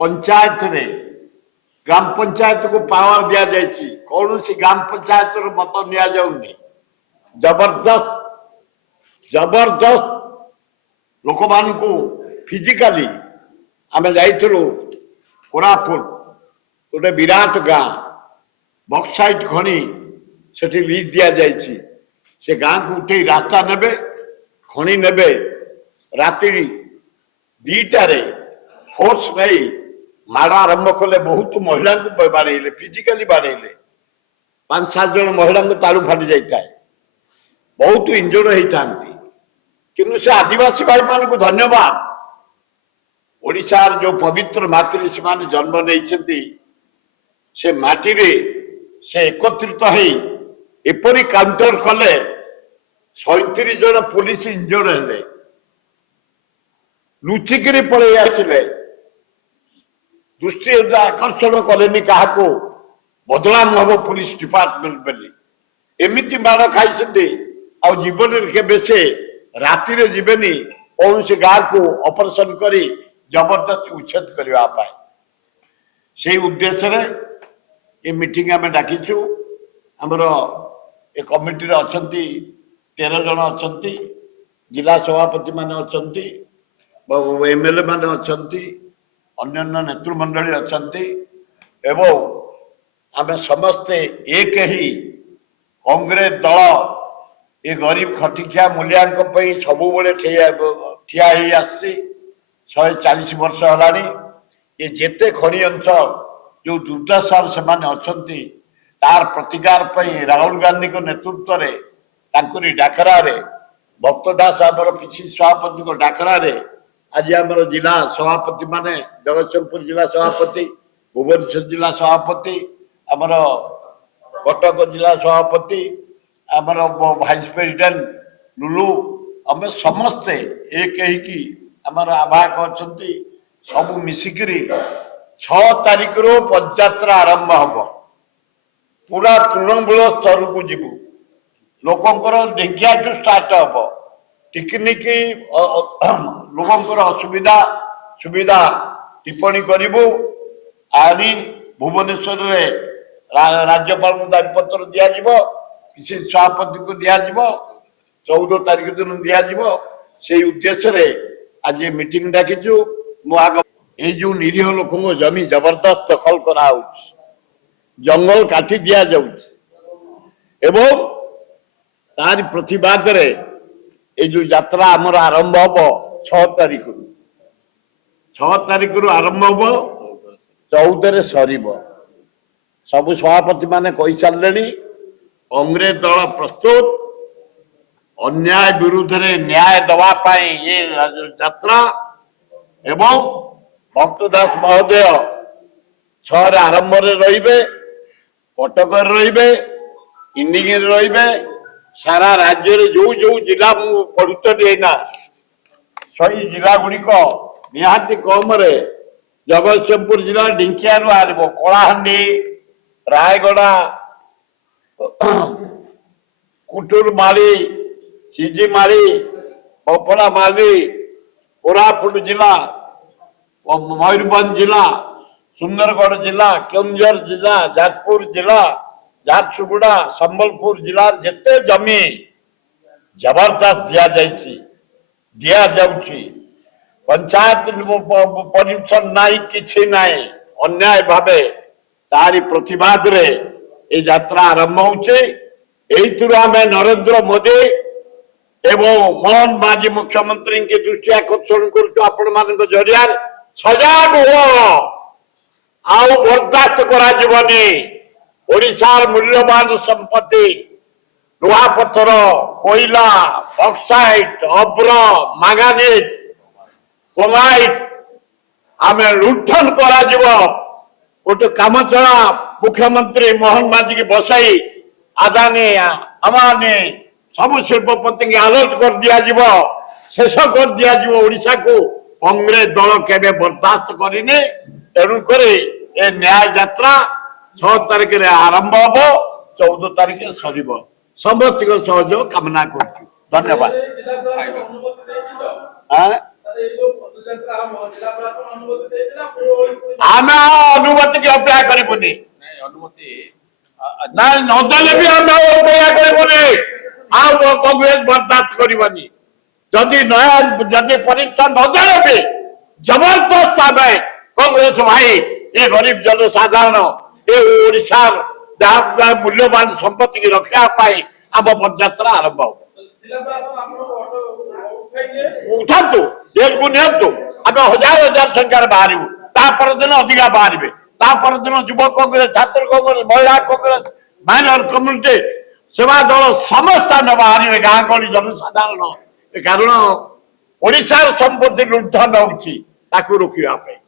पंचायत रे ग्राम पंचायत को पावर दिया जायछि कौन सी ग्राम पंचायत रो मत निया जाउनी जबरदस्त जबरदस्त लोक मान को फिजिकली आमे जाइथलु कोरापुट गोटे विराट गाँ बक्साइट खनि सेठी लीज दिया जायछि से गाँ को उठे रास्ता नेबे खनि नेबे राति 2टारे फोर्स नहीं माड़ आरंभ कले बहुत महिला को बाड़े फिजिकली बाड़े 5-7 जन महिला को तालु फाटी जाए बहुत इंजोर्ड होता कि से आदिवासी भाई मान को धन्यवाद ओडिशार जो पवित्र माटी से माने जन्म नहीं से माटी रे से एकत्रित हो एपरी काउंटर कले 37 जन पुलिस इंजोर्ड हेले लुचिकी पलि आसिले दृष्टि आकर्षण कले क्या बदनाम हम पुलिस डिपार्टमेंट बोली एमती माड़ खाई जीवन के से राति जीवेनी कौन से गाँ को ऑपरेशन करी जबरदस्त उच्छेद करने से उद्देश्य ये मीटिंग आम डाकिचु आमर ए कमिटी अच्छा 13 जन अच्छा जिला सभापति मान अच्छा एमएलए मान अच्छा अन्य नेतृमंडली अच्छा एवं आम समस्ते एक ही कांग्रेस दल ये गरीब खटिखिया मूल्यांक सब ठिया 140 वर्ष है ये जेते खनि अंचल जो दुर्दशार से अच्छा तार प्रतिकार राहुल गांधी नेतृत्व में डाकरा भक्तदास आमर पिसी सभापति डाकरा आज आम जिला सभापति माने जगतसिंहपुर जिला सभापति भुवनेश्वर जिला सभापति आमर कटक जिला सभापति आमर भाइस प्रेसिडेंट लुलु आम समस्ते एक ही आमर आवाहक अच्छा सब मिसिकी 6 तारिख रो पदयात्रा आरंभ हम पूरा तृणमूल स्तर को जीवु लोकंर ढेंकियाठू स्टार्ट हम टिकनिक लोकंर असुविधा सुविधा टिप्पणी करूँ आनी भुवनेश्वर राज्यपाल को दाबीपत्र दिज्व सभापति को दिज्व 14 तारिख दिन दिज्व से उद्देश्य आज मीटिंग डाकिचु ये जो निरीह लोक जमी जबरदस्त दखल करा जंगल काटी दि एवं तारी प्रतिवाद ये जो यात्रा आमर आरंभ हम 6 तारिख 6 तारिख रु आरंभ हम 14 सर सबु सभापति माने कही सारे कांग्रेस दल प्रस्तुत अन्याय विरुद्ध रे न्याय दवापाई ये यात्रा एवं भक्तदास महोदय 6 आरंभ रे कटक रे इंडिंग रे सारा राज्य रे जो जो जिला पढ़ुती ना 100 जिला गुड़िक निहाती कम जगतसिंहपुर जिला ढिंकिया आरब कलाहांडी रायगड़ा कुटुरमाली सिजिमाली पपड़ामाली कोरापुट जिला मयूरभंज जिला सुंदरगढ़ जिला केन्दुझर जिला जाजपुर जिला झारसुगुड़ा संबलपुर जिला जिते जमी जबरदस्त दिया जाउछि पंचायत परमिशन नाई किछि नाई अन्याय भावे तारी प्रतिवाद रे ये यात्रा आरंभ होउछि एइथुरु नरेंद्र मोदी एवं मोहन माझी मुख्यमंत्री के दृष्टि आकर्षण करुछु आपण मानक जरिया सजाग हो आउ बर्दाश्त करा जीवनी ओडिशार मूल्यवान संपत्ति लुहा पत्थर कोयला बक्साइट अब्र मांगानीज क्रोमाइट आम लुंठन करा गोटे काम चला मुख्यमंत्री मोहन माझी की बसाई आदानी अमानी सब शिल्पपति की अलर्ट कर दिया शेष कर दिया ओडिशा को कांग्रेस दल केबे बर्दाश्त करिने तेणुक ए न्याय यात्रा 6 तारिख रे आरंभ हम 14 तारिख सर समस्त सहयोग कामना कर धन्यवाद। ଆମେ ଅନୁମତି କି ଅପେକ୍ଷା କରିବୁନି ନା ନଦେଲେ ବି ଆମେ ଅପେକ୍ଷା କରିବୁନି ଆଉ କଂଗ୍ରେସ ବରଦାସ୍ତ କରିବନି ଯଦି ନୟା ଯଦି ପରୀକ୍ଷା ନଦେଲେ ବି ଜବରଦସ୍ତ ଆମେ କଂଗ୍ରେସ ଭାଇ ଏ ଗରିବ ଜନସାଧାରଣ ଏ ଓଡ଼ିଶାର ଯାହା ମୂଲ୍ୟବାନ ସମ୍ପତ୍ତି କି ରଖିବା ପାଇଁ ଆମ ପଦଯାତ୍ରା ଆରମ୍ଭ ହବ ଉଠାନ୍ତୁ ଜେଲକୁ ନିଅନ୍ତୁ ଆମେ ହଜାର ହଜାର ସଂଖ୍ୟାରେ ବାହାରିବୁ ତା ପରଦିନ ଅଧିକା ବାହାରିବେ ତା ପରଦିନ ଯୁବ କଂଗ୍ରେସ ଛାତ୍ର କଂଗ୍ରେସ ମହିଳା କଂଗ୍ରେସ ମାଇନର କମ୍ୟୁନିଟି ସେବା ଦଳ ସମସ୍ତେ ଆମେ ବାହାରିବେ ଗାଁ ଗହଳି ଜନସାଧାରଣ କାରଣ ଓଡ଼ିଶାର ସମ୍ପତ୍ତି ଲୁଣ୍ଠନ ହଉଛି ତାକୁ ରୋକିବା ପାଇଁ